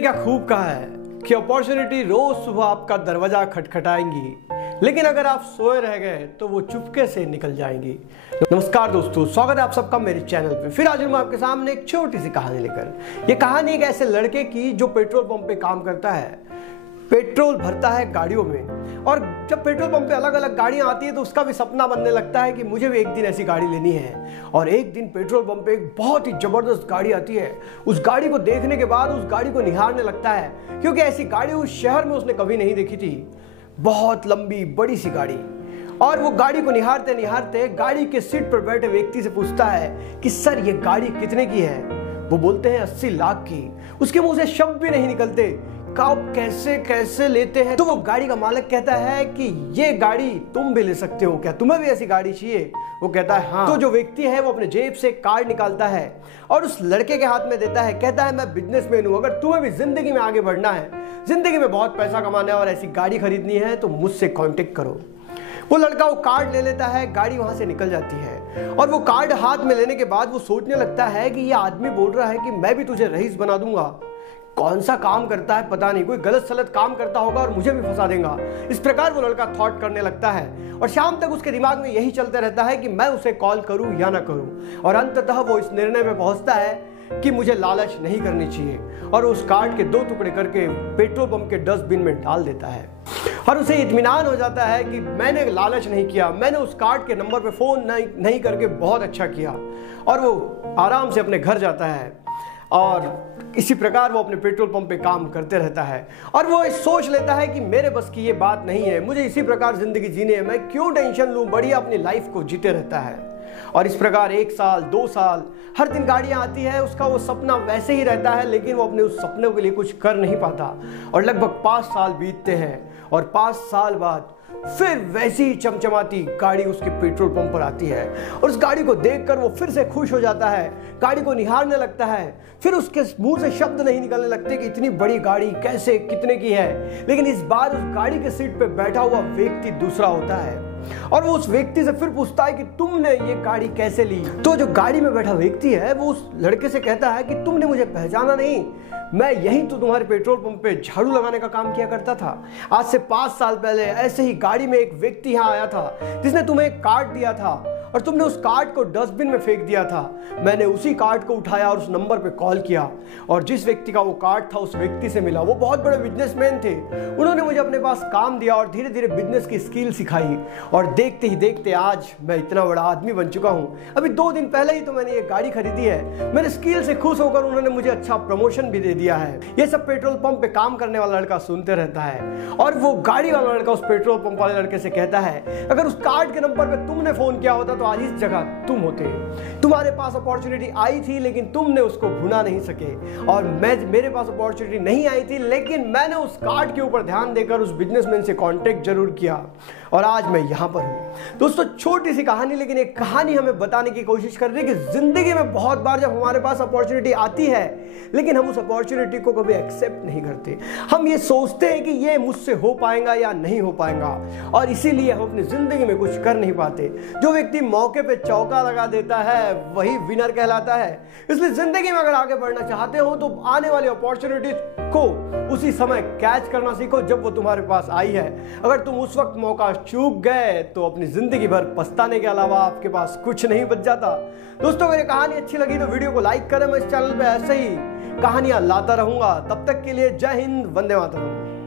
क्या खूब कहा है कि अपॉर्चुनिटी रोज सुबह आपका दरवाजा खटखटाएंगी, लेकिन अगर आप सोए रह गए तो वो चुपके से निकल जाएंगी। नमस्कार दोस्तों, स्वागत है आप सबका मेरे चैनल पे। फिर आज मैं आपके सामने एक छोटी सी कहानी लेकर। ये कहानी एक ऐसे लड़के की जो पेट्रोल पंप पे काम करता है, पेट्रोल भरता है गाड़ियों में, और जब पेट्रोल पंप पे अलग अलग गाड़ियां आती है तो उसका भी सपना बनने लगता है कि मुझे भी एक दिन ऐसी गाड़ी लेनी है। और एक दिन पेट्रोल पंप पे एक बहुत ही जबरदस्त गाड़ी आती है। उस गाड़ी को देखने के बाद उस गाड़ी को निहारने लगता है, क्योंकि ऐसी गाड़ी उस शहर में उसने कभी नहीं देखी थी। बहुत लंबी बड़ी सी गाड़ी। और वो गाड़ी को निहारते निहारते गाड़ी के सीट पर बैठे व्यक्ति से पूछता है कि सर ये गाड़ी कितने की है। वो बोलते हैं 80 लाख की। उसके मुंह से शब्द भी नहीं निकलते, आप कैसे कैसे लेते हैं। तो वो गाड़ी का मालिक कहता है कि ये गाड़ी तुम भी ले सकते हो, क्या तुम्हें भी ऐसी गाड़ी चाहिए? वो कहता है हाँ। तो जो व्यक्ति है वो अपने जेब से कार्ड निकालता है और उस लड़के के हाथ में देता है। कहता है मैं बिजनेसमैन हूं, अगर तुम्हें भी जिंदगी में आगे बढ़ना है, जिंदगी में बहुत पैसा कमाना है और ऐसी गाड़ी खरीदनी है तो मुझसे कांटेक्ट करो। वो लड़का वो कार्ड ले लेता है, गाड़ी वहां से निकल जाती है। और वो कार्ड हाथ में लेने के बाद वो सोचने लगता है कि ये आदमी बोल रहा है कि मैं भी तुझे रईस बना दूंगा। कौन सा काम करता है पता नहीं, कोई गलत सलत काम करता होगा और मुझे भी फंसा देगा। इस प्रकार वो लड़का थॉट करने लगता है और शाम तक उसके दिमाग में यही चलते रहता है कि मैं उसे कॉल करूं या ना करूं। और अंततः वो इस निर्णय में पहुंचता है कि मुझे लालच नहीं करनी चाहिए, और उस कार्ड के 2 टुकड़े करके पेट्रोल पंप के डस्टबिन में डाल देता है। और उसे इत्मीनान हो जाता है कि मैंने लालच नहीं किया, मैंने उस कार्ड के नंबर पे फोन नहीं करके बहुत अच्छा किया। और वो आराम से अपने घर जाता है और इसी प्रकार वो अपने पेट्रोल पंप पे काम करते रहता है। और वो सोच लेता है कि मेरे बस की ये बात नहीं है, मुझे इसी प्रकार जिंदगी जीनी है, मैं क्यों टेंशन लूं, बढ़िया अपनी लाइफ को जीते रहता है। और इस प्रकार 1 साल 2 साल हर दिन गाड़ियां आती है, उसका वो सपना वैसे ही रहता है, लेकिन वो अपने उस सपने के लिए कुछ कर नहीं पाता। और लगभग 5 साल बीतते हैं और 5 साल बाद फिर वैसी ही चमचमाती गाड़ी उसके पेट्रोल पंप पर आती है। और उस गाड़ी को देखकर वो फिर से खुश हो जाता है, गाड़ी को निहारने लगता है। फिर उसके मुंह से शब्द नहीं निकलने लगते कि इतनी बड़ी गाड़ी कैसे, कितने की है। लेकिन इस बार उस गाड़ी के सीट पे बैठा हुआ व्यक्ति दूसरा होता है और वो उस व्यक्ति से फिर पूछता है कि तुमने ये गाड़ी कैसे ली। तो जो गाड़ी में बैठा व्यक्ति है वो उस लड़के से कहता है कि तुमने मुझे पहचाना नहीं, मैं यहीं तो तुम्हारे पेट्रोल पंप पे झाड़ू लगाने का काम किया करता था। आज से 5 साल पहले ऐसे ही गाड़ी में एक व्यक्ति यहाँ आया था जिसने तुम्हें एक कार्ड दिया था और तुमने उस कार्ड को डस्टबिन में फेंक दिया था। मैंने उसी कार्ड को उठाया और उस नंबर पे कॉल किया, और जिस व्यक्ति का वो कार्ड था उस व्यक्ति से मिला। वो बहुत बड़े बिजनेसमैन थे, उन्होंने मुझे अपने पास काम दिया और धीरे धीरे बिजनेस की स्किल सिखाई। और देखते ही देखते आज मैं इतना बड़ा आदमी बन चुका हूँ। अभी 2 दिन पहले ही तो मैंने ये गाड़ी खरीदी है। मेरे स्किल से खुश होकर उन्होंने मुझे अच्छा प्रमोशन भी दे दिया है। ये सब पेट्रोल पंप पे काम करने वाला लड़का सुनते रहता है। और वो गाड़ी वाला लड़का उस पेट्रोल पंप वाले लड़के से कहता है अगर उस कार्ड के नंबर पे तुमने फोन किया होता तो आज इस जगह तुम होते। तुम्हारे पास अपॉर्चुनिटी आई थी लेकिन तुमने उसको भुना नहीं सके, और मेरे पास अपॉर्चुनिटी नहीं आई थी लेकिन मैंने उस कार्ड के ऊपर ध्यान देकर उस बिजनेसमैन से कांटेक्ट जरूर किया और आज मैं यहां पर हूं। दोस्तों छोटी सी कहानी, लेकिन एक कहानी हमें बताने की कोशिश कर रही है कि जिंदगी में बहुत बार जब हमारे पास अपॉर्चुनिटी आती है लेकिन हम उस अपॉर्चुनिटी को कभी एक्सेप्ट नहीं करते। हम ये सोचते हैं कि ये मुझसे हो पाएगा या नहीं हो पाएगा, और इसीलिए हम अपनी जिंदगी में कुछ कर नहीं पाते। जो व्यक्ति मौके पे चौका लगा देता है वही विनर कहलाता है। इसलिए जिंदगी में अगर आगे बढ़ना चाहते हो तो आने वाली अपॉर्चुनिटी को उसी समय कैच करना सीखो जब वो तुम्हारे पास आई है। अगर तुम उस वक्त मौका चूक गए तो अपनी जिंदगी भर पछताने के अलावा आपके पास कुछ नहीं बच जाता। दोस्तों अगर ये कहानी अच्छी लगी तो वीडियो को लाइक करें। मैं इस चैनल पे ऐसे ही कहानियां लाता रहूंगा। तब तक के लिए जय हिंद, वंदे मातरम।